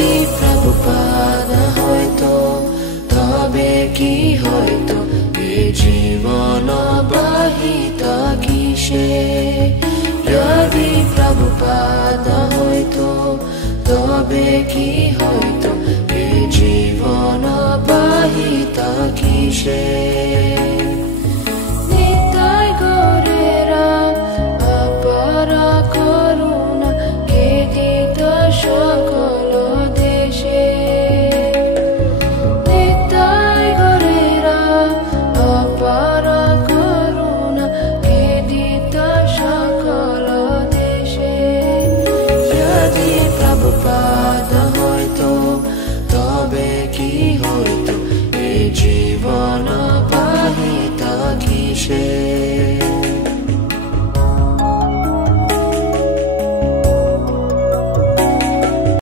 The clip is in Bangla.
যদি প্রভুপাদ হইতো তবে কি হইতো এই জীবন বাহিত কিসে যদি প্রভুপাদ হইতো তবে কি হইতো এই জীবন বাহিত কিসে নিতাই গৌরেরা অপার করুণা কে দিত সকল